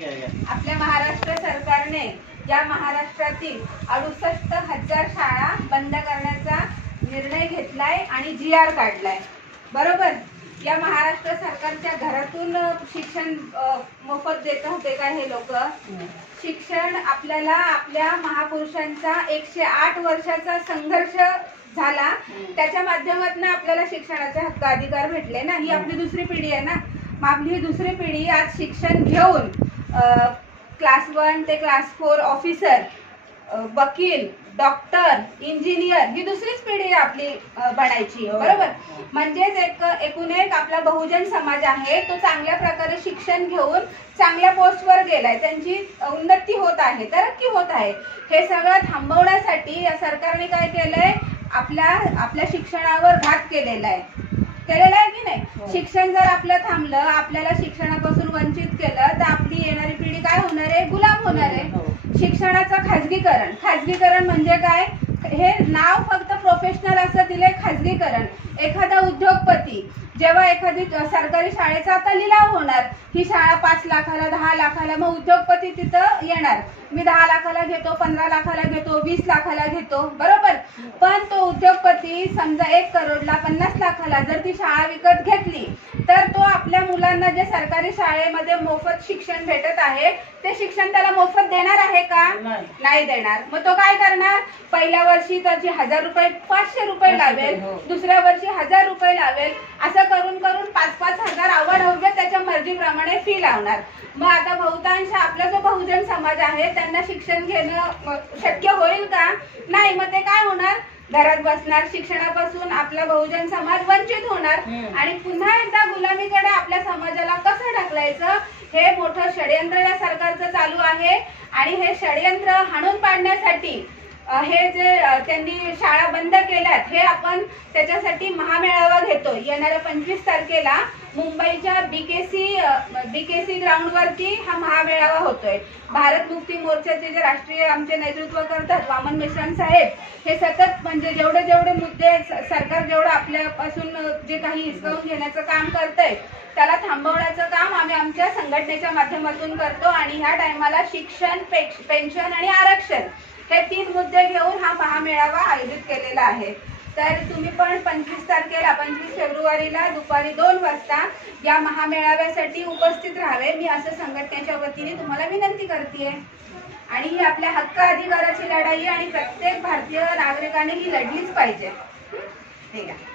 आपल्या महाराष्ट्र सरकारने या महाराष्ट्रातील 68,000 शाळा बंद करण्याचा निर्णय घेतलाय आणि GR काढलाय. बरोबर. या महाराष्ट्र सरकारच्या घरातून शिक्षण मोफत देत होते का हे लोक? शिक्षण आपल्याला आपल्या महापुरुषांचा 108 वर्षाचा संघर्ष झाला, त्याच्या माध्यमातून आपल्याला शिक्षणाचे हक्क अधिकार भेटले ना. ही आपली दुसरी पिढी आहे ना. मग आपली ही दुसरी पिढी आज शिक्षण घेऊन क्लास 1 ते क्लास 4 ऑफिसर, वकील, डॉक्टर, इंजिनियर ही दुसरीच पिढी आपली बनायची. बरोबर. म्हणजेच एकूण एक आपला बहुजन समाज आहे तो चांगल्या प्रकारे शिक्षण घेऊन चांगल्या पोस्टवर गेलाय, त्यांची उन्नती होत आहे, तरक्की होत आहे. हे सगळं थांबवण्यासाठी या सरकारने काय केलंय? आपल्या शिक्षणावर घात केलेला आहे की नाही. शिक्षण जर आपलं थांबलं, आपल्याला शिक्षणापासून वंचित केलं तर आपली येणारी पिढी काय होणार आहे? गुलाम होणार आहे. शिक्षणाचं खाजगीकरण म्हणजे काय? हे नाव फक्त प्रोफेशनल असं दिलंय, खाजगीकरण. एखादा उद्योगपती जेव्हा एखादी सरकारी शाळेचा आता लिलाव होणार, ही शाळा 5 लाखाला 10 लाखाला, मग उद्योगपती तिथं येणार, मी 10 लाखाला घेतो, 15 लाखाला घेतो, 20 लाखाला घेतो. बरोबर. पण तो उद्योगपती समजा 1 करोडला 50 लाखाला जर ती शाळा विकत घेतली तर तो आपल्या मुलांना जे सरकारी शाळेमध्ये मोफत शिक्षण भेटत आहे ते शिक्षण त्याला मोफत देणार आहे का? नाही देणार. मग तो काय करणार? पहिल्या वर्षी त्याची 1000 रुपये 500 रुपये लावेल, दुसऱ्या वर्षी 1000 रुपये लावेल, असं करून 5-5 हजार आवड त्याच्या मर्जीप्रमाणे फी लावणार. मग आता बहुतांश आपला जो बहुजन समाज आहे त्यांना शिक्षण घेणं शक्य होईल का? नाही. मग ते काय होणार? घरात बसणार. शिक्षणापासून आपला बहुजन समाज वंचित होणार आणि पुन्हा एकदा गुलामीकडे आपल्या समाजाला कसं ढकलायचं हे मोठं षडयंत्र या सरकारचं चालू आहे. आणि हे षडयंत्र हाणून पाडण्यासाठी हे जे त्यांनी शाळा बंद केल्यात, हे आपण त्याच्यासाठी महामेळावा घेतो. येणाऱ्या 25 तारखेला मुंबईच्या बीकेसी ग्राउंड वरती हा महामेळावा होतोय. भारत मुक्ती मोर्चाचे जे राष्ट्रीय आमचे नेतृत्व करतात वामन मिश्राम साहेब, हे सतत म्हणजे जेवढे मुद्दे सरकार जेवढं आपल्यापासून जे काही हिसकावून घेण्याचं काम करतंय त्याला थांबवण्याचं काम आम्ही आमच्या संघटनेच्या माध्यमातून करतो. आणि ह्या टायमाला शिक्षण, पेन्शन आणि आरक्षण हे 3 मुद्दे घेऊन हा महामेळावा आयोजित केलेला आहे. तर तुम्ही पण 25 फेब्रुवारीला दुपारी 2 वाजता या महामेळाव्यासाठी उपस्थित राहावे, मी असं संघटनेच्या वतीने तुम्हाला विनंती करते. आणि ही आपल्या हक्क अधिकाराची लढाई आणि प्रत्येक भारतीय नागरिकाने ही लढलीच पाहिजे. ठीक आहे.